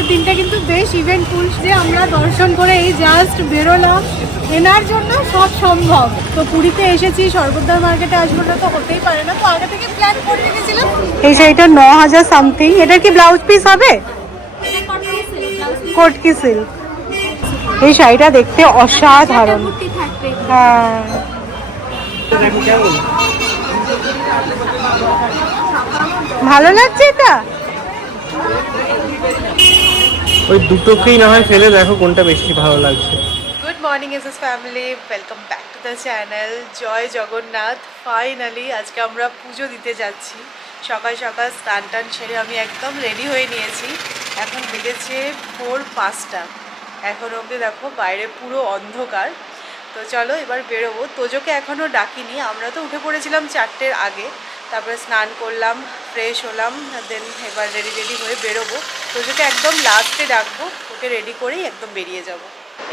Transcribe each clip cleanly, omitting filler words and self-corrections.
আজকের দিনটা কিন্তু বেশ ইভেন্টফুল, যে আমরা দর্শন করে এই জাস্ট বেরোলাম, এনার জন্য সব সম্ভব। তো পুরীতে এসেছি, স্বর্গদ্বার মার্কেটে আসবো না তো হতেই পারে না, তো আগে থেকে প্ল্যান করে রেখেছিলাম। এই শাড়িটা 9000 সামথিং। এটার কি ব্লাউজ পিস হবে? কটকি সিল্ক। এই শাড়িটা দেখতে অসাধারণ। হ্যাঁ, ভালো লাগছে এটা। ওই দুটোকেই না হয় ফেলে দেখো কোনটা বেশি ভালো লাগছে। Good morning S S family, welcome back to the channel. জয় জগন্নাথ। ফাইনালি আজকে আমরা পুজো দিতে যাচ্ছি। সকাল সকাল স্নান টান সেরে আমি একদম রেডি হয়ে নিয়েছি। এখন বেজেছে 4-5টা। এখন অবধি দেখো বাইরে পুরো অন্ধকার। তো চলো এবার বেরোবো। তোজোকে এখনও ডাকিনি, আমরা তো উঠে পড়েছিলাম 4টের আগে। তারপরে স্নান করলাম, ফ্রেশ হলাম, দেন এবার রেডি হয়ে বেরোবো। তোজোকে একদম লাস্টে ডাকবো, ওকে রেডি করেই একদম বেরিয়ে যাবো।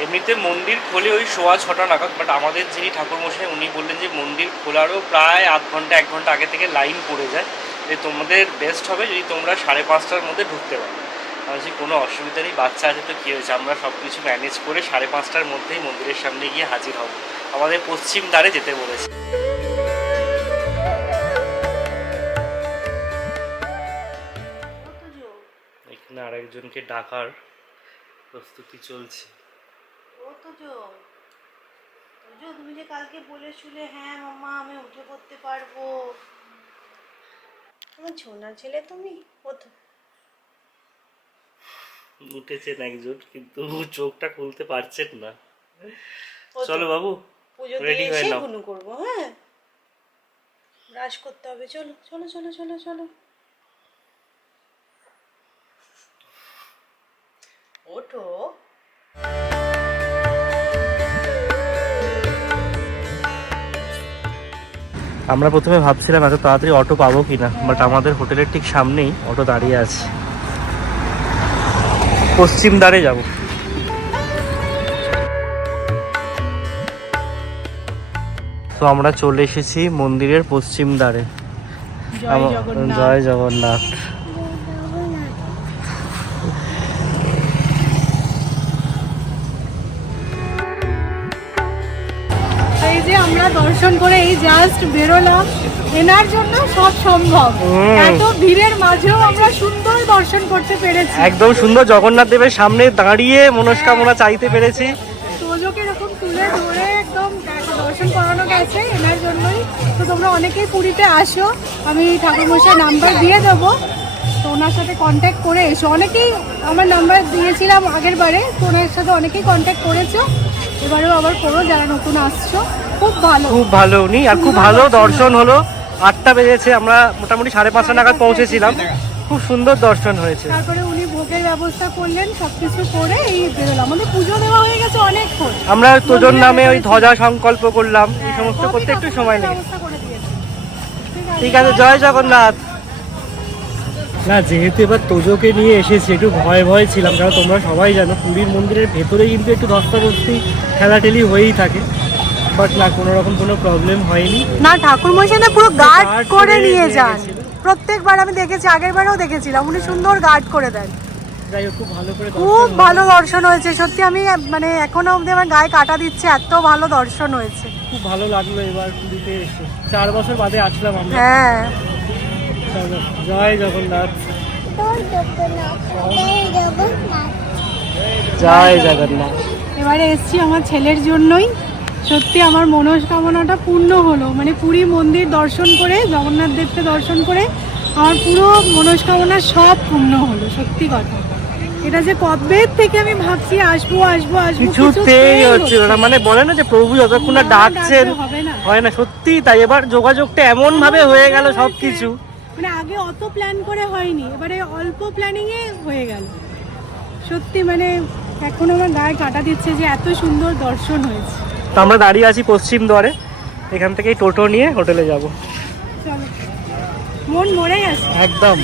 এমনিতে মন্দির খোলে ওই 6:15 নাগাদ, বাট আমাদের যিনি ঠাকুরমশাই উনি বললেন যে মন্দির খোলারও প্রায় আধ ঘন্টা 1 ঘন্টা আগে থেকে লাইন পড়ে যায়, যে তোমাদের বেস্ট হবে যদি তোমরা 5:30টার মধ্যে ঢুকতে পারো। যে কোনো অসুবিধা নেই, বাচ্চা আছে তো কী হয়েছে, আমরা সব কিছু ম্যানেজ করে 5:30টার মধ্যেই মন্দিরের সামনে গিয়ে হাজির হব। আমাদের পশ্চিম দ্বারে যেতে বলেছে। এখানে আরেকজনকে ডাকার প্রস্তুতি চলছে। তুমি যে কালকে বলেছিলে হ্যাঁ মাম্মা আমি উঠে পড়তে পারবো, আমার ছোনা ছেলে তুমি। উঠেছেন একজন, কিন্তু চোখটা খুলতে পারছেন না। চলো বাবু, রেডি হয়ে নাও। গুনু করবো, হ্যাঁ ব্রাশ করতে হবে। চলো চলো চলো চলো চলো, ওঠো। আমরা প্রথমে ভাবছিলাম এত তাড়াতাড়ি অটো পাবো কিনা, বাট আমাদের হোটেলের ঠিক সামনেই অটো দাঁড়িয়ে আছে। পশ্চিম দ্বারে যাব। তো আমরা চলে এসেছি মন্দিরের পশ্চিম দ্বারে। জয় জগন্নাথ। এই যে আমরা দর্শন করে এই জাস্ট বেরোলাম, এনার জন্য সব সম্ভব। এত ভিড়ের মাঝেও আমরা সুন্দর দর্শন করতে পেরেছি। একদম সুন্দর জগন্নাথ দেবের সামনে দাঁড়িয়ে মনস্কামনা চাইতে পেরেছি। তোজোকে এরকম তুলে ধরে একদম দর্শন করানো গেছে এনার জন্যই। তো তোমরা অনেকেই পুরীতে আসো, আমি ঠাকুরমশাই নাম্বার দিয়ে দেবো, তো ওনার সাথে কন্ট্যাক্ট করে এসো। অনেকেই আমার নাম্বার দিয়েছিলাম আগের বারে, তো ওনার সাথে অনেকেই কন্ট্যাক্ট করেছো, এবারেও আবার করো যারা নতুন আসছো। খুব ভালো, খুব ভালো উনি, আর খুব ভালো দর্শন হলো। 8টা বেজেছে, আমরা মোটামুটি 5:30 নাগাদ পৌঁছেছিলাম। খুব সুন্দর দর্শন হয়েছে। তারপরে উনি ভোগের ব্যবস্থা করলেন, সবকিছু করে এই বেরোলাম। আমাদের পুজো দেওয়া হয়ে গেছে অনেকক্ষণ। আমরা তোজোর নামে ওই ধ্বজা সংকল্প করলাম, এই সমস্ত করতে একটু সময় লেগে। ঠিক আছে, জয় জগন্নাথ। না, যেহেতু এবার তোজোকে নিয়ে এসেছি একটু ভয় ছিলাম, কারণ তোমরা সবাই জানো পুরীর মন্দিরের ভেতরে কিন্তু একটু ধস্তাধস্তি ঠেলাঠেলি হয়েই থাকে, বাট না কোনো রকম কোনো প্রবলেম হয়নি। না, ঠাকুরমশাই না পুরো গার্ড করে নিয়ে যান প্রত্যেকবার। আমি দেখেছি, আগের বারেও দেখেছিলাম, উনি সুন্দর গার্ড করে দেন। যাই হোক, খুব ভালো করে খুব ভালো দর্শন হয়েছে সত্যি। আমি মানে এখনো অবধি আমার গায়ে কাটা দিচ্ছে, এত ভালো দর্শন হয়েছে। খুব ভালো লাগলো এবার পুরীতে এসে। 4 বছর বাদে আসলাম আমরা। হ্যাঁ, জয় জগন্নাথ। জয় জগন্নাথ। এবারে এসছি আমার ছেলের জন্যই। সত্যি আমার মনস্কামনাটা পূর্ণ হলো, মানে পুরী মন্দির দর্শন করে, জগন্নাথ দেবকে দর্শন করে আমার পুরো মনস্কামনা সব পূর্ণ হলো। সত্যি কথা, এটা যে কবে থেকে আমি ভাবছি আসবো আসবো আসবো, কিছুতেই হচ্ছিল না। মানে বলে না যে প্রভু যতক্ষণ না ডাকছেন হয় না, সত্যি তাই। এবার যোগাযোগটা এমন ভাবে হয়ে গেল সবকিছু, মানে আগে অত প্ল্যান করে হয়নি, এবারে অল্প প্ল্যানিং এ হয়ে গেল। সত্যি মানে এখন আমার গায়ে কাটা দিচ্ছে যে এত সুন্দর দর্শন হয়েছে। তো আমরা দাঁড়িয়ে আছি পশ্চিম দ্বারে, এখান থেকে টোটো নিয়ে হোটেলে যাব। চলো, মন মরে গেছে একদম।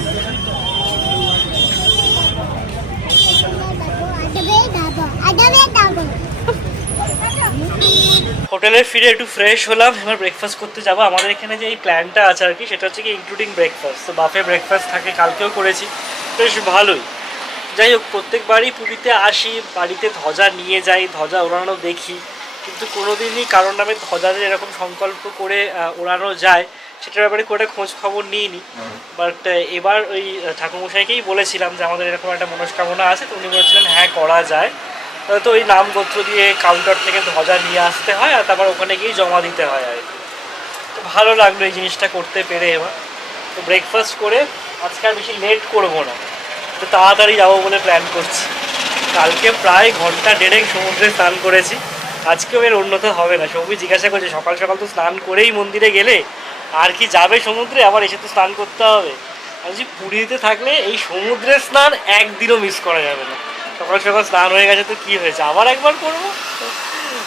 হোটেলে ফিরে একটু ফ্রেশ হলাম, এবার ব্রেকফাস্ট করতে যাবো। আমাদের এখানে যে এই প্ল্যানটা আছে আর কি, সেটা হচ্ছে কি ইনক্লুডিং ব্রেকফাস্ট। তো বাফে ব্রেকফাস্ট থাকে, কালকেও করেছি, বেশ ভালোই। যাই হোক, প্রত্যেকবারই পুরীতে আসি, বাড়িতে ধ্বজা নিয়ে যাই, ধ্বজা ওড়ানো দেখি, কিন্তু কোনোদিনই কারোর নামে ধ্বজা যে এরকম সংকল্প করে ওড়ানো যায় সেটার ব্যাপারে কোনো খোঁজ খবর নিইনি। বাট এবার ওই ঠাকুরমশাইকেই বলেছিলাম যে আমাদের এরকম একটা মনস্কামনা আছে, তো উনি বলেছিলেন হ্যাঁ করা যায়। তো ওই নামগোত্র দিয়ে কাউন্টার থেকে ধ্বজা নিয়ে আসতে হয় আর তারপর ওখানে গিয়ে জমা দিতে হয় আর কি। তো ভালো লাগলো এই জিনিসটা করতে পেরে। এবার তো ব্রেকফাস্ট করে আজকে আর বেশি লেট করবো না, তো তাড়াতাড়ি যাবো বলে প্ল্যান করছি। কালকে প্রায় ঘন্টা দেড়েক সমুদ্রে স্নান করেছি, আজকেও এর উন্নত হবে না। সৌমি জিজ্ঞাসা করছে সকাল সকাল তো স্নান করেই মন্দিরে গেলে আর কি যাবে সমুদ্রে, আবার এসে তো স্নান করতে হবে। আমি বলছি পুরীতে থাকলে এই সমুদ্রের স্নান একদিনও মিস করা যাবে না। সকাল সকাল স্নান হয়ে গেছে তো কী হয়েছে, আবার একবার করবো।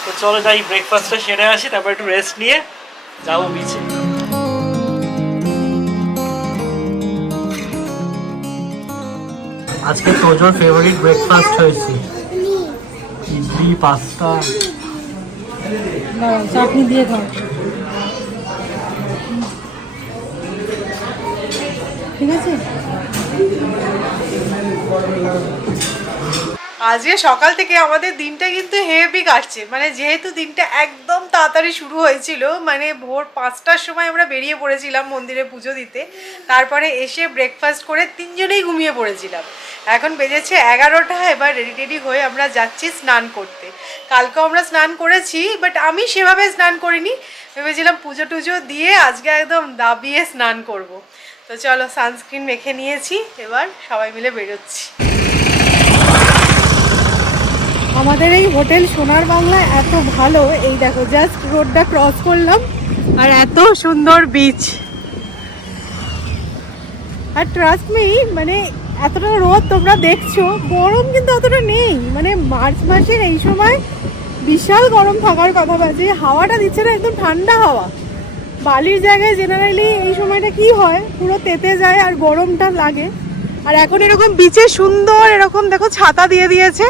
তো চলো যাই, ব্রেকফাস্টটা সেরে আসি, তারপর একটু রেস্ট নিয়ে যাবো বিচে। আজকে তোজোর ফেভারিট ব্রেকফাস্ট হয়েছে, ইডলি, পাস্তা। চাটনি দিয়ে খাও, ঠিক আছে। আজকে সকাল থেকে আমাদের দিনটা কিন্তু হেভি কাটছে, মানে যেহেতু দিনটা একদম তাড়াতাড়ি শুরু হয়েছিল, মানে ভোর 5টার সময় আমরা বেরিয়ে পড়েছিলাম মন্দিরে পুজো দিতে, তারপরে এসে ব্রেকফাস্ট করে তিনজনেই ঘুমিয়ে পড়েছিলাম। এখন বেজেছে 11টা, এবার রেডি হয়ে আমরা যাচ্ছি স্নান করতে। কালকেও আমরা স্নান করেছি, বাট আমি সেভাবে স্নান করিনি, ভেবেছিলাম পুজো টুজো দিয়ে আজকে একদম দাবিয়ে স্নান করব। তো চলো, সানস্ক্রিন মেখে নিয়েছি, এবার সবাই মিলে বেরোচ্ছি। আমাদের এই হোটেল সোনার বাংলা এত ভালো, এই দেখো জাস্ট রোডটা ক্রস করলাম আর এত সুন্দর বিচ। আর ট্রাস্ট মি, মানে এতটা রোদ তোমরা দেখছো, গরম কিন্তু অতটা নেই। মানে মার্চ মাসের এই সময় বিশাল গরম থাকার কথা, বাজে হাওয়াটা দিচ্ছে না, একদম ঠান্ডা হাওয়া। বালির জায়গায় জেনারেলি এই সময়টা কি হয়, পুরো তেতে যায় আর গরমটা লাগে। আর এখন এরকম বিচে সুন্দর এরকম দেখো ছাতা দিয়ে দিয়েছে,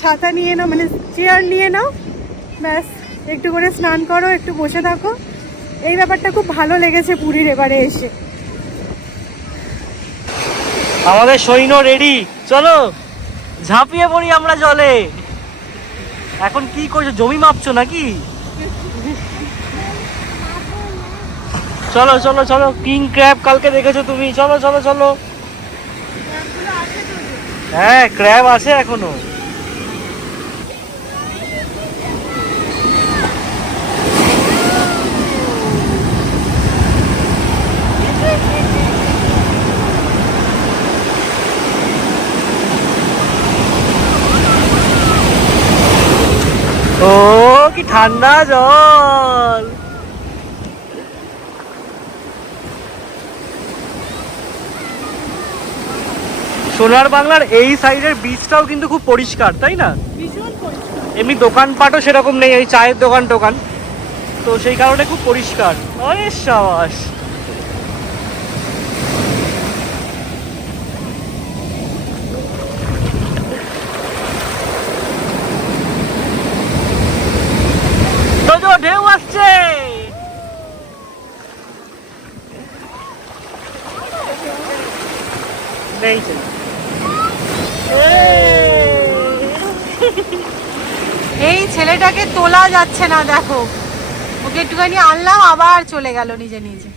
ছাতা নিয়ে নাও, মানে চেয়ার নিয়ে নাও, ব্যাস একটু করে স্নান করো, একটু বসে থাকো। এই ব্যাপারটা খুব ভালো লেগেছে পুরীর এবারে এসে। আমাদের সৈন্য রেডি, চলো ঝাঁপিয়ে পড়ি আমরা জলে। এখন কি করছো, জমি মাপছো নাকি? চলো চলো চলো, কিং ক্র্যাব কালকে দেখেছো তুমি, চলো চলো চলো। হ্যাঁ ক্র্যাব আছে এখনো। ও কি ঠান্ডা জল। সোনার বাংলার এই সাইডের বিচটাও কিন্তু খুব পরিষ্কার, তাই না? ভীষণ পরিষ্কার। এমনি দোকানপাটও সেরকম নেই, এই চায়ের দোকান টোকান, তো সেই কারণে খুব পরিষ্কার। আরে সাবাস। ঢেউ আসছে। নেই এই ছেলেটাকে তোলা যাচ্ছে না, দেখো ওকে একটুখানি আনলাম, আবার চলে গেল নিজে নিজে।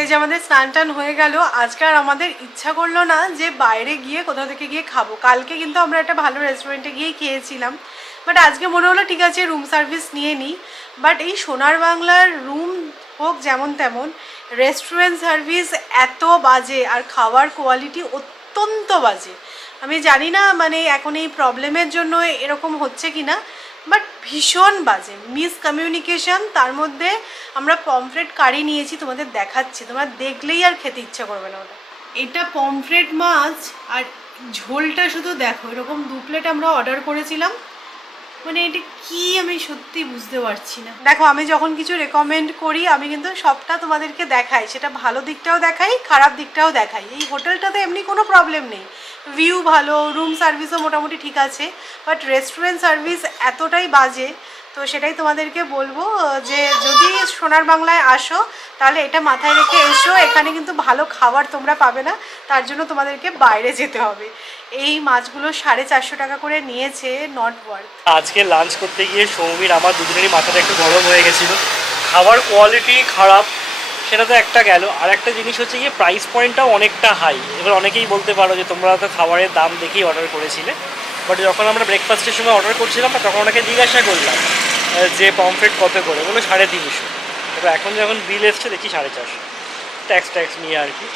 এই যে আমাদের স্নান টান হয়ে গেল, আজকে আর আমাদের ইচ্ছা করলো না যে বাইরে গিয়ে কোথাও থেকে গিয়ে খাবো। কালকে কিন্তু আমরা একটা ভালো রেস্টুরেন্টে গিয়েই খেয়েছিলাম, বাট আজকে মনে হলো ঠিক আছে রুম সার্ভিস নিয়ে নিই। বাট এই সোনার বাংলার রুম হোক যেমন তেমন, রেস্টুরেন্ট সার্ভিস এত বাজে আর খাওয়ার কোয়ালিটি অত্যন্ত বাজে। আমি জানি না মানে এখন এই প্রবলেমের জন্য এরকম হচ্ছে কি না, বাট ভীষণ বাজে মিসকমিউনিকেশন। তার মধ্যে আমরা পমফ্রেট কারি নিয়েছি, তোমাদের দেখাচ্ছি, তোমরা দেখলেই আর খেতে ইচ্ছা করবে না ওটা। এটা পমফ্রেট মাছ, আর ঝোলটা শুধু দেখো, এরকম 2 প্লেট আমরা অর্ডার করেছিলাম, মানে এটা কি আমি সত্যি বুঝতে পারছি না। দেখো আমি যখন কিছু রেকমেন্ড করি আমি কিন্তু সবটা তোমাদেরকে দেখাই, সেটা ভালো দিকটাও দেখাই খারাপ দিকটাও দেখাই। এই হোটেলটাতে এমনি কোনো প্রবলেম নেই, ভিউ ভালো, রুম সার্ভিসও মোটামুটি ঠিক আছে, বাট রেস্টুরেন্ট সার্ভিস এতটাই বাজে। তো সেটাই তোমাদেরকে বলবো যে যদি সোনার বাংলায় আসো তাহলে এটা মাথায় রেখে এসো, এখানে কিন্তু ভালো খাবার তোমরা পাবে না, তার জন্য তোমাদেরকে বাইরে যেতে হবে। এই মাছগুলো 450 টাকা করে নিয়েছে, নট ওয়ার্থ। আজকে লাঞ্চ করতে গিয়ে সৌমির আমার দুজনেরই মাথাটা একটু গরম হয়ে গেছিলো। খাবার কোয়ালিটি খারাপ সেটা তো একটা গেল, আর একটা জিনিস হচ্ছে গিয়ে প্রাইস পয়েন্টটাও অনেকটা হাই। এবার অনেকেই বলতে পারো যে তোমরা তো খাবারের দাম দেখেই অর্ডার করেছিলে, বাট যখন আমরা ব্রেকফাস্টের সময় অর্ডার করছিলাম না তখন ওনাকে জিজ্ঞাসা করলাম যে পমফ্রেট কত করে, বললো 350। এবার এখন যখন বিল এসছে দেখি 450, ট্যাক্স নিয়ে আর কি।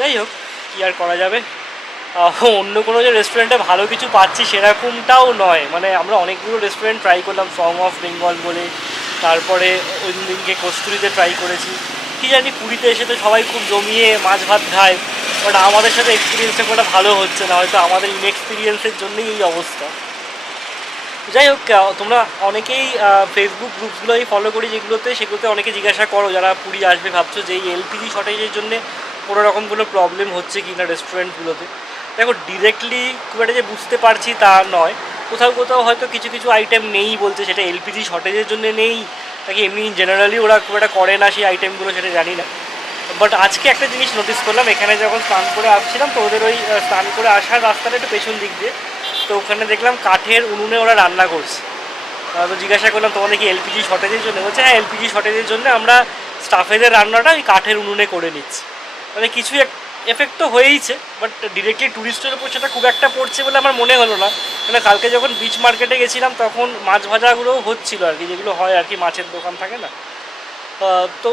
যাই হোক, কী আর করা যাবে। অন্য কোনো যে রেস্টুরেন্টে ভালো কিছু পাচ্ছি সেরকমটাও নয়। মানে আমরা অনেকগুলো রেস্টুরেন্ট ট্রাই করলাম, সং অফ বেঙ্গল বলে, তারপরে ওই দিনকে কস্তুরিতে ট্রাই করেছি। কী জানি পুরীতে এসে তো সবাই খুব জমিয়ে মাছ ভাত খায়, বাট আমাদের সাথে এক্সপিরিয়েন্সটা খুব একটা ভালো হচ্ছে না, হয়তো আমাদের ইনএক্সপিরিয়েন্সের জন্যই এই অবস্থা। যাই হোক, তোমরা অনেকেই ফেসবুক গ্রুপসগুলোই ফলো করি যেগুলোতে, সেগুলোতে অনেকে জিজ্ঞাসা করো যারা পুরী আসবে ভাবছো যে এই এলপিজি শর্টেজের জন্য কোনো রকম কোনো প্রবলেম হচ্ছে কি না রেস্টুরেন্টগুলোতে। দেখো ডিরেক্টলি খুব একটা যে বুঝতে পারছি তা নয়, কোথাও কোথাও হয়তো কিছু কিছু আইটেম নেই বলছে, সেটা এলপিজি শর্টেজের জন্য নেই নাকি এমনি জেনারেলি ওরা খুব একটা করে না সেই আইটেমগুলো, সেটা জানি না। বাট আজকে একটা জিনিস নোটিস করলাম, এখানে যখন স্নান করে আসছিলাম তো ওদের ওই স্নান করে আসার রাস্তাটা একটু পেছন দিক দিয়ে, তো ওখানে দেখলাম কাঠের উনুনে ওরা রান্না করছে। তো জিজ্ঞাসা করলাম তোমাদের কি এলপিজি শর্টেজের জন্য? বলছে হ্যাঁ এলপিজি শর্টেজের জন্য আমরা স্টাফেদের রান্নাটা ওই কাঠের উনুনে করে নিচ্ছি। মানে কিছু এফেক্ট তো হয়েইছে, বাট ডিরেক্টলি ট্যুরিস্টের উপর সেটা খুব একটা পড়ছে বলে আমার মনে হলো না। মানে কালকে যখন বিচ মার্কেটে গেছিলাম তখন মাছ ভাজাগুলোও হচ্ছিলো আর কি, যেগুলো হয় আর কি, মাছের দোকান থাকে না, তো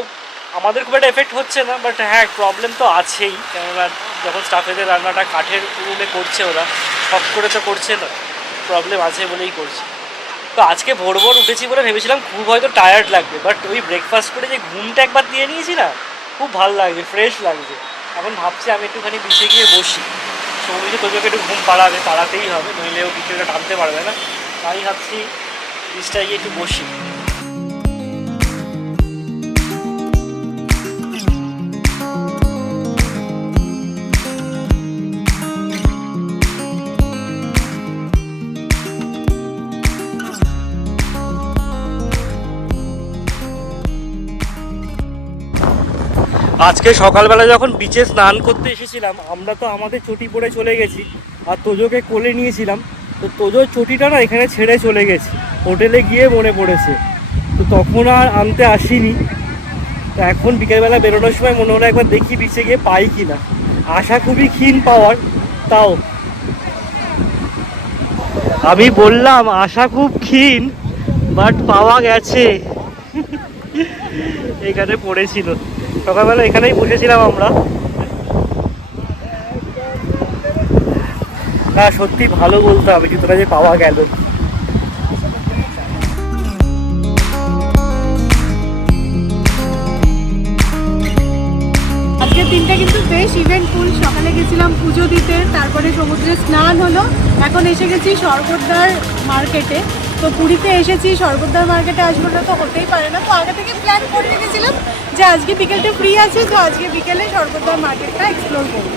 আমাদের খুব একটা এফেক্ট হচ্ছে না। বাট হ্যাঁ প্রবলেম তো আছেই, কেননা যখন স্টাফেদের রান্নাটা কাঠের উনুনে করছে ওরা, শখ করে তো করছে না, প্রবলেম আছে বলেই করছে। তো আজকে ভোর উঠেছি বলে ভেবেছিলাম খুব হয়তো টায়ার্ড লাগবে, বাট ওই ব্রেকফাস্ট করে যে ঘুমটা একবার দিয়ে নিয়েছি না, খুব ভালো লাগছে, ফ্রেশ লাগছে। এখন ভাবছি আমি একটুখানি বিচে গিয়ে বসি, সৌমিকে তোকে একটু ঘুম পাড়াতেই হবে, নইলেও বিকেলটা টানতে পারবে না। তাই ভাবছি বিচটায় গিয়ে একটু বসি। আজকে সকালবেলা যখন বিচে স্নান করতে এসেছিলাম আমরা তো আমাদের চটি পরে চলে গেছি, আর তোজোকে কোলে নিয়েছিলাম। তো তোজোর চটিটা না এখানে ছেড়ে চলে গেছে, হোটেলে গিয়ে মনে পড়েছে, তো তখন আর আনতে আসিনি। তো এখন বিকেলবেলা বেরোনোর সময় মনে হলো একবার দেখি বিচে গিয়ে পাই কি না। আশা খুবই ক্ষীণ পাওয়ার, তাও আমি বললাম আশা খুব ক্ষীণ, বাট পাওয়া গেছে। এখানে পড়েছিল, সকালবেলা এখানেই বসেছিলাম আমরা। না সত্যি ভালো বলতে হবে জুতোটা যে পাওয়া গেল। আজকের দিনটা কিন্তু বেশ ইভেন্টফুল। সকালে গেছিলাম পুজো দিতে, তারপরে সমুদ্রে স্নান হলো, এখন এসে গেছি স্বর্গদ্বার মার্কেটে। তো পুরীতে এসেছি, স্বর্গদ্বার মার্কেটে আসবো না তো হতেই পারে না, তো আগে থেকে প্ল্যান করে রেখেছিলাম যে আজকে বিকেলটা ফ্রি আছে, তো আজকে বিকেলে স্বর্গদ্বার মার্কেটটা এক্সপ্লোর করবো।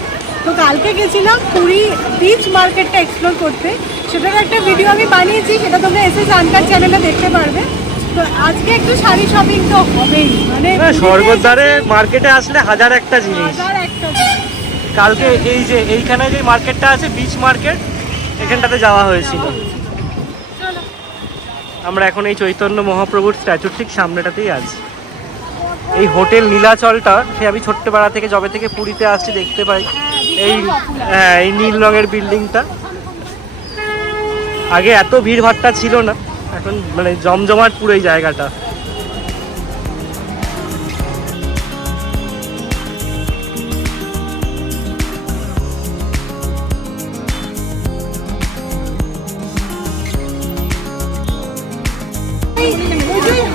তো কালকে গেছিলাম পুরী বিচ মার্কেটটা এক্সপ্লোর করতে, সেটার একটা ভিডিও আমি বানিয়েছি, সেটা তোমরা এসএস আনকার চ্যানেলে দেখতে পারবে। তো আজকে একটু শাড়ি শপিং তো হবেই, মানে স্বর্গদ্বারে মার্কেটে আসলে হাজার একটা জিনিস। একটা কালকে এই যে এইখানে যে মার্কেটটা আছে বিচ মার্কেট, এখানটাতে যাওয়া হয়েছিল। আমরা এখন এই চৈতন্য মহাপ্রভুর স্ট্যাচুর ঠিক সামনেটাতেই আছি। এই হোটেল নীলাচলটা সে আমি ছোট্টবেলা থেকে যবে থেকে পুরীতে আসছি দেখতে পাই, এই নীল রঙের বিল্ডিংটা। আগে এত ভিড় ভাট্টা ছিল না, এখন মানে জমজমাট পুরো এই জায়গাটা।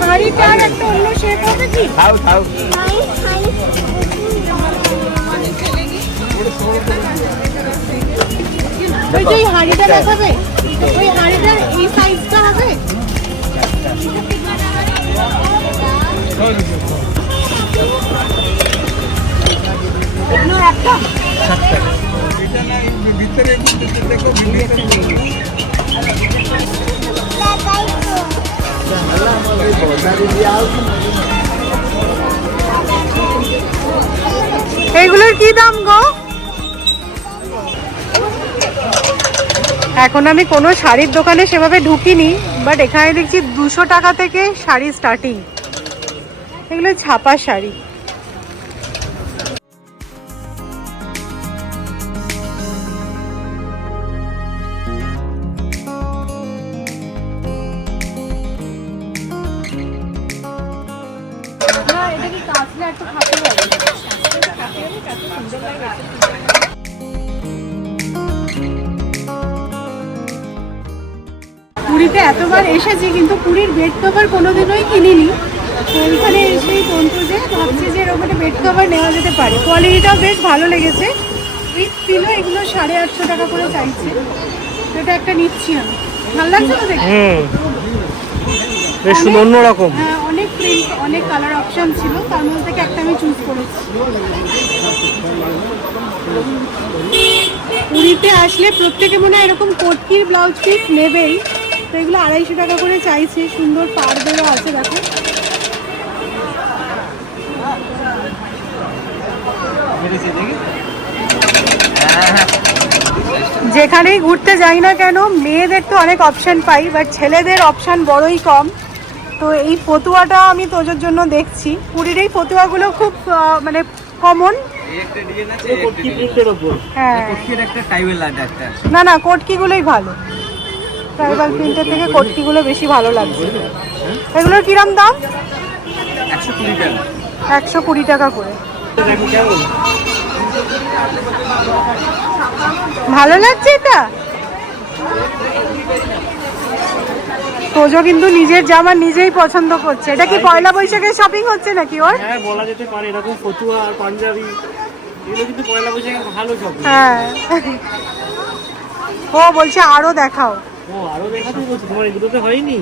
হাড়িটার একটা অন্য শেপ হবে কি? ওই যে হাড়িটা দেখাবে, ওই হাড়িটার এই সাইজটা যাবে? এগুলো একটা এইগুলোর কি দাম গো? এখন আমি কোনো শাড়ির দোকানে সেভাবে ঢুকিনি, বাট এখানে দেখছি 200 টাকা থেকে শাড়ি স্টার্টিং। এগুলো ছাপা শাড়ি। এটা কি কাঁচলে একটু খাতে হবে? পুরীতে এতবার এসেছি কিন্তু পুরীর বেড কভার কোনোদিনই কিনিনি। তো এখানে এসেই তন্তু যে ভাবছি যে এরকম একটা বেড কভার নেওয়া যেতে পারে। কোয়ালিটিটাও বেশ ভালো লেগেছে। উইথ পিলো এগুলো 850 টাকা করে চাইছে। তো এটা একটা নিচ্ছি আমি। ভালো লাগছে তো দেখতে? বেশ অন্যরকম। হ্যাঁ, অনেক প্রিন্ট, অনেক কালার অপশন ছিল, তার মধ্যে থেকে একটা আমি চুজ করেছি। পুরীতে আসলে প্রত্যেকে মনে হয় এরকম কটকির ব্লাউজ পিস নেবেই। তো এগুলো 250 টাকা করে চাইছে। সুন্দর পাড়দেরও আছে, দেখো। যেখানেই ঘুরতে যাই না কেন মেয়েদের তো অনেক অপশন পাই, বাট ছেলেদের অপশন বড়ই কম। তো এই ফতুয়াটা আমি তোজোর জন্য দেখছি। পুরীর এই ফতুয়াগুলো খুব মানে কমন। হ্যাঁ, না না, কটকিগুলোই ভালো। ট্রাইবাল প্রিন্টের থেকে কটকিগুলো বেশি ভালো লাগছে। এগুলোর কিরম দাম? 120 টাকা করে। ভালো লাগছে এটা। তোজো কিন্তু নিজের জামা নিজেই পছন্দ করছে। এটা কি পয়লা বৈশাখের শপিং হচ্ছে নাকি ওর? হ্যাঁ, বলা যেতে পারে। এরকম ফতুয়া আর পাঞ্জাবি এগুলো কিন্তু পয়লা বৈশাখে ভালো শপিং। হ্যাঁ, ও বলছে আরো দেখাও। ও আরো দেখাতে বলছে? তোমার এগুলোতে হয়নি?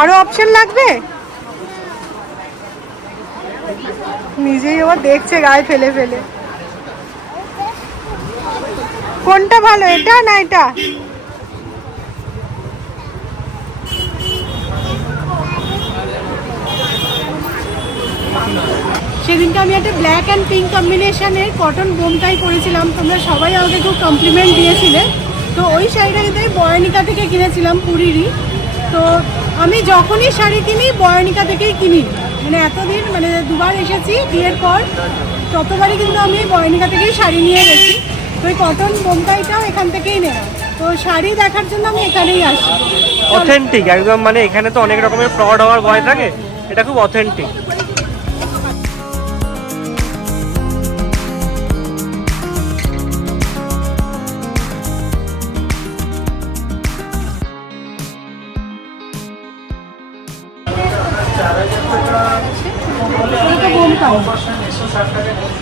আরো অপশন লাগবে? নিজেই আবার দেখছে গায়ে ফেলে ফেলে। কোনটা ভালো, এটা না এটা? সেদিনকে আমি একটা ব্ল্যাক অ্যান্ড পিঙ্ক কম্বিনেশনের কটন বোমটাই করেছিলাম। তোমরা সবাই আমাকে খুব কমপ্লিমেন্ট দিয়েছিলে। তো ওই শাড়িটা কিন্তু আমি বয়নিকা থেকে কিনেছিলাম, পুরীরই। তো আমি যখনই শাড়ি কিনি বয়নিকা থেকেই কিনি। মানে এতদিন, মানে দুবার এসেছি বিয়ের পর, ততবারই কিন্তু আমি বয়নিকা থেকেই শাড়ি নিয়ে গেছি। তো ওই কটন বোমটাইটাও এখান থেকেই নেওয়া। তো শাড়ি দেখার জন্য আমি এখানেই আসি। অথেন্টিক একদম। মানে এখানে তো অনেক রকমের ফ্রড হওয়ার ভয় থাকে, এটা খুব অথেন্টিক।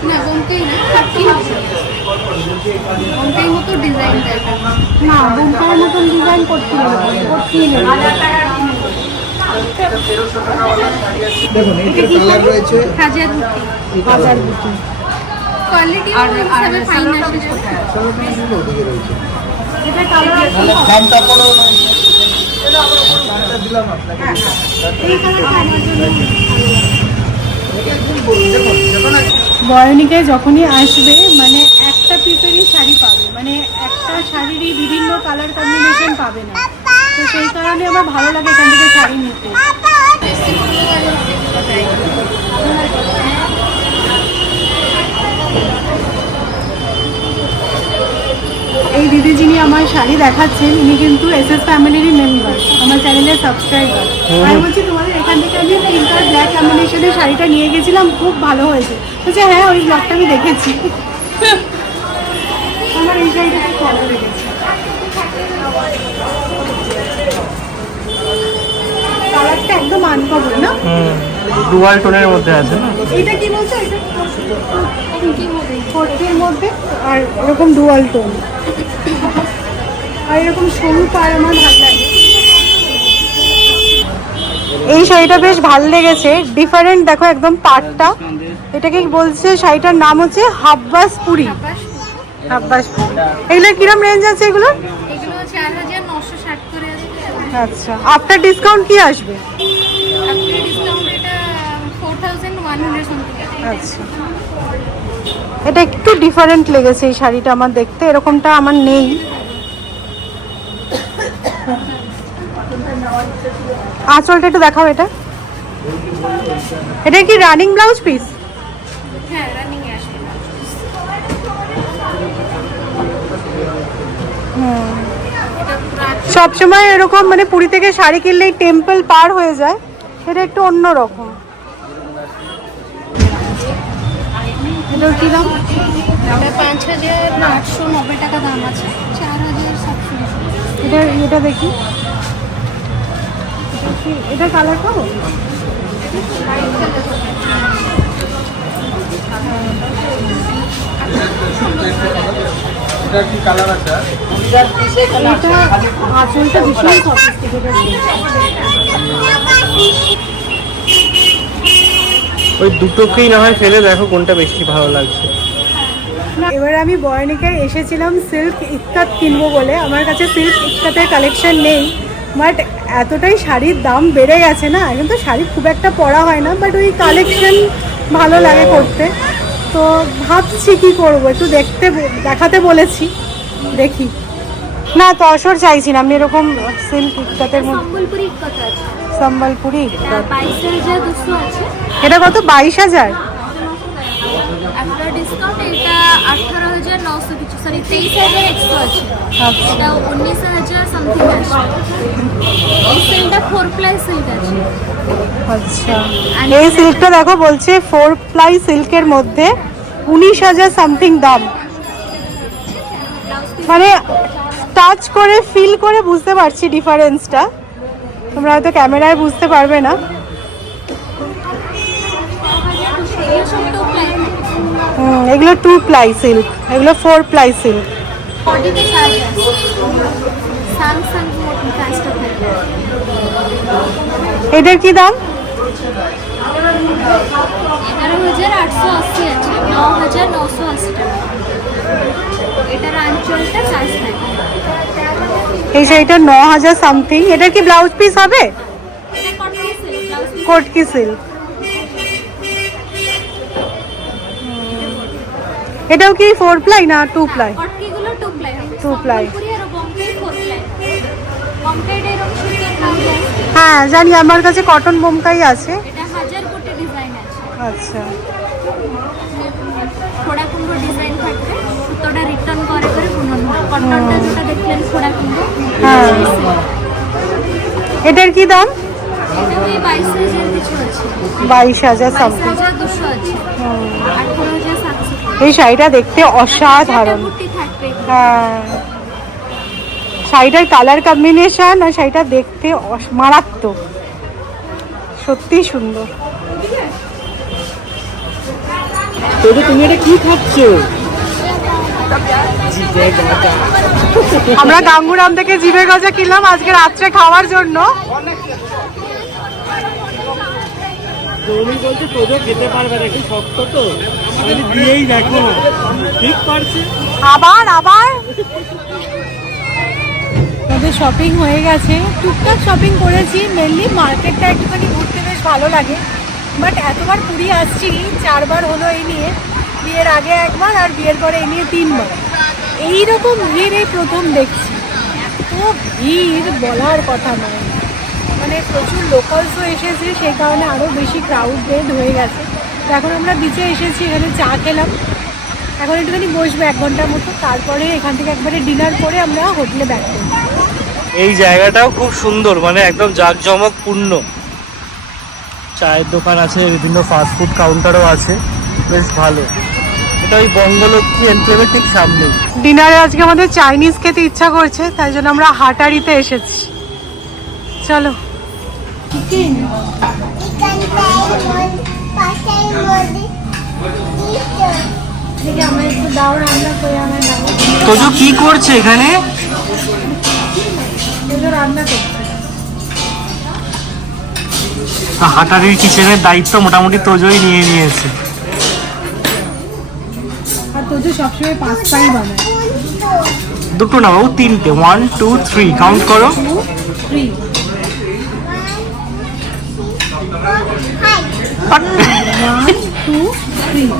না বোমকাই না, বোমকাই মতো ডিজাইন দেয় না, বোমকার মতন ডিজাইন করতে হবে। দেখুন এটা কালার রয়েছে হাজার বুটি কোয়ালিটি আর ফাইন আসে। ওদিকে রয়েছে এটা কালার দামটা পড়ো দামটা দিলাম আপনাকে। এই কালারটা আমার জন্য। দেখুন বয়নিকায় যখনই আসবে মানে একটা পিসেরই শাড়ি পাবে, মানে একটা শাড়িরই বিভিন্ন কালার কম্বিনেশন পাবে না। তো সেই কারণে আমার ভালো লাগে এখান থেকে শাড়ি নিতে। এই দিদি যিনি আমার শাড়ি দেখাচ্ছেন উনি কিন্তু এসএস ফ্যামিলিরই মেম্বার, আমার চ্যানেলের সাবস্ক্রাইবার। আমি বলছি তোমাদের এখান থেকে আমি পিঙ্ক আর ব্ল্যাক কম্বিনেশনের শাড়িটা নিয়ে গেছিলাম, খুব ভালো হয়েছে। বলছে হ্যাঁ, ওই ব্লগটা আমি দেখেছি। আমার এই শাড়িটা খুব ভালো লেগেছে। কালারটা একদম আনকমন না? ডুয়াল টোনের মধ্যে আছে না? এটা কি বলছো? এটা ফোর্টির মধ্যে আর এরকম ডুয়াল টোন আর এরকম সরু পার আমার ভালো লাগে। এই শাড়িটা বেশ ভালো লেগেছে, ডিফারেন্ট দেখো একদম পাটটা। এটাকে বলছে শাড়িটার নাম হচ্ছে হাব্বাসপুরি। হাব্বাসপুরি এগুলো কিরম রেঞ্জ আছে এগুলো? এগুলো 4960 করে আছে। আচ্ছা, আফটার ডিসকাউন্ট কি আসবে? আফটার ডিসকাউন্ট এটা 4100 সামথিং। আচ্ছা, এটা একটু ডিফারেন্ট লেগেছে এই শাড়িটা আমার দেখতে, এরকমটা আমার নেই। আঁচলটা একটু দেখাও। এটা এটা কি রানিং ব্লাউজ পিস? হ্যাঁ, রানিং এ আসবে। এটা পুরো সবসময় এরকম মানে পুরী থেকে শাড়ি কিনলেই টেম্পল পার হয়ে যায়, এটা একটু অন্য রকম। এটার কি দাম? এটা 5890 টাকা দাম আছে। 4700। এটা দেখি, এটা কালার পাবো? এটা কি কালার আছে? এটা আঁচলটা ভীষণ সফিস্টিকেটেড। ওই দুটোকেই না হয় ফেলে দেখো কোনটা বেশি ভালো লাগছে। এবার আমি বয়নিকায় এসেছিলাম সিল্ক ইক্কাত কিনবো বলে। আমার কাছে সিল্ক ইক্কাতের কালেকশন নেই, বাট এতটাই শাড়ির দাম বেড়ে গেছে না, এখন তো শাড়ি খুব একটা পরা হয় না, বাট ওই কালেকশন ভালো লাগে করতে। তো ভাবছি কি করবো, একটু দেখাতে বলেছি, দেখি। না তসর চাইছি না, আমি এরকম সিল্ক ইক্কাতের মধ্যে। সম্বলপুরি কত আছে? সম্বলপুরি এটা 22200 আছে। এটা কত? 22,000। আফটার ডিসকাউন্ট এটা 18900 কিছু, সরি 23100 আছে। আচ্ছা এটা 19000 সামথিং আছে। এই সেলটা 4 প্লাই সিল্ক আছে। আচ্ছা, এই সিল্কটা দেখো বলছে 4 প্লাই সিল্কের মধ্যে 19,000 সামথিং দাম। মানে টাচ করে ফিল করে বুঝতে পারছি ডিফারেন্সটা, তোমরা হয়তো ক্যামেরায় বুঝতে পারবে না। এগুলো 2 প্লাই সিল্ক, এগুলো 4 প্লাই সিল্ক। বডিতে কাজ আছে, স্যামসাং মতন কাজটা থাকে। এটার কি দাম? 11880 আছে, 9980 টাকা। এটার আঁচলটা কাজ থাকে। এই শাড়িটা 9,000 সামথিং। এটার কি ব্লাউজ পিস হবে? এটা কটন সিল্ক, ব্লাউজ পিস। কোটকি সিল্ক। এটাও কি 4 প্লাই না 2 প্লাই? কটকিগুলো 2 প্লাই হবে। 2 প্লাই। সম্বলপুরি আর বোম্বে 4 প্লাই। বোম্বের এরকম সুন্দর ব্লাউজ আছে। হ্যাঁ জানি, আমার কাছে কটন বোমকাই আছে। এটা 1000 কোটি ডিজাইন আছে। আচ্ছা, খোড়া কুমড়ো ডিজাইন থাকবে, সুতোটা রিটার্ন করে বুনন হয়। কটনটা যেটা দেখলেন খোড়া কুমড়ো, হ্যাঁ। এটার কি দাম? এটা ওই 22000 কিছু আছে। 22,000 সামথিং। 22200 আছে। 18700। এই শাড়িটা দেখতে অসাধারণ। বুটি থাকবে। হ্যাঁ, শাড়িটার কালার কম্বিনেশন আর শাড়িটা দেখতে মারাত্মক, সত্যি সুন্দর। তুমি এটা কি খাচ্ছ? আমরা গাঙ্গুরাম থেকে জিভে গজা কিনলাম আজকে রাত্রে খাওয়ার জন্য। তুমি বলছো তোজো খেতে পারবে না, একটু শক্ত তো, আমি দিয়েই দেখো ঠিক পারছে। আবার আমাদের শপিং হয়ে গেছে, টুকটাক শপিং করেছি। মেনলি মার্কেটটা একটুখানি ঘুরতে বেশ ভালো লাগে, বাট এতবার পুরী আসছি, 4 বার হলো এই নিয়ে। বিয়ের আগে একবার আর বিয়ের পরে এই নিয়ে 3 বার। এইরকম ভিড় এই প্রথম দেখছি। এত ভিড় বলার কথা নয়, মানে প্রচুর লোকালসও এসেছে, সেই কারণে আরও বেশি ক্রাউডেড হয়ে গেছে। তো এখন আমরা বিচে এসেছি, এখানে চা খেলাম, এখন একটুখানি বসবো 1 ঘন্টার মতো, তারপরে এখান থেকে একবারে ডিনার করে আমরা হোটেলে ব্যাক করবো। এই জায়গাটাও খুব সুন্দর, মানে একদম জাঁকজমকপূর্ণ। চায়ের দোকান আছে, বিভিন্ন ফাস্টফুড কাউন্টারও আছে, বেশ ভালো। এটা ওই বঙ্গলক্ষ্মী এনক্লেভের ঠিক সামনে। ডিনারে আজকে আমাদের চাইনিজ খেতে ইচ্ছা করছে, তাই জন্য আমরা হাটারিতে এসেছি। চলো। আমরা একটু দাও রান্না করে, আমার দাও তোজো কি করছে এখানে? রান্না করছে। হাটারির কিচেনের দায়িত্ব মোটামুটি তোজোই নিয়ে নিয়েছে। আর তোজো সবসময় পাস্তাই বানায়। দুটো না বাবু, তিনটে। 1 2 3 কাউন্ট করো। 2 3 1 2 3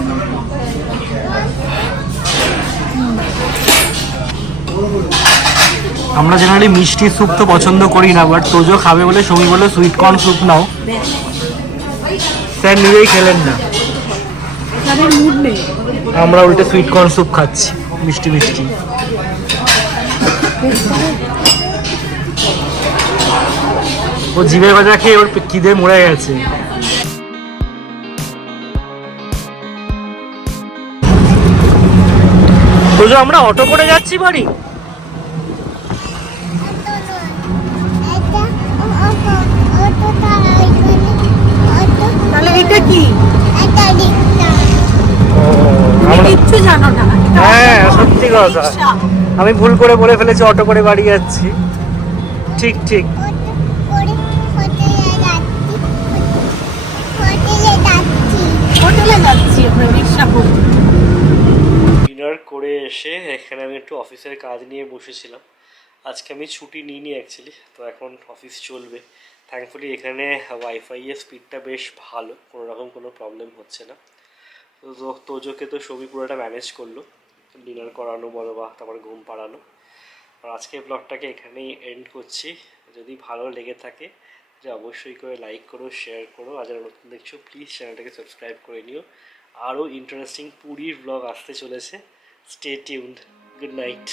আমরা জেনারেলি মিষ্টি স্যুপ তো পছন্দ করি না, বাট তোজো খাবে বলে সমী বলে সুইট কর্ন স্যুপ নাও। স্যার নিজেই খেলেন না, তাদের মুড নেই। আমরা উল্টে সুইট কর্ন স্যুপ খাচ্ছি, মিষ্টি মিষ্টি। ও জিভে গজা খেয়ে ওর খিদে মরে গেছে। তোজো আমরা অটো করে যাচ্ছি বাড়ি। তাহলে এটা কি? আমরা কিচ্ছু জানো না। হ্যাঁ সত্যি কথা, আমি ভুল করে বলে ফেলেছি অটো করে বাড়ি যাচ্ছি। ঠিক ঠিক। হোটেলে যাচ্ছি আমরা রিকশা করে। ডিনার করে এসে এখানে আমি একটু অফিসের কাজ নিয়ে বসেছিলাম। আজকে আমি ছুটি নিইনি অ্যাকচুয়ালি, তো এখন অফিস চলবে। থ্যাঙ্কফুলি এখানে ওয়াইফাইয়ের স্পিডটা বেশ ভালো, কোনো রকম কোনো প্রবলেম হচ্ছে না। তো তোজোকে তো ছবি পুরোটা ম্যানেজ করলো, ডিনার করানো বলো বা তারপর ঘুম পাড়ানো। আর আজকে ব্লগটাকে এখানেই এন্ড করছি। যদি ভালো লেগে থাকে যে অবশ্যই করে লাইক করো, শেয়ার করো। আর যারা নতুন দেখছো প্লিজ চ্যানেলটাকে সাবস্ক্রাইব করে নিও। আরও ইন্টারেস্টিং পুরীর ব্লগ আসতে চলেছে। Stay tuned. Good night.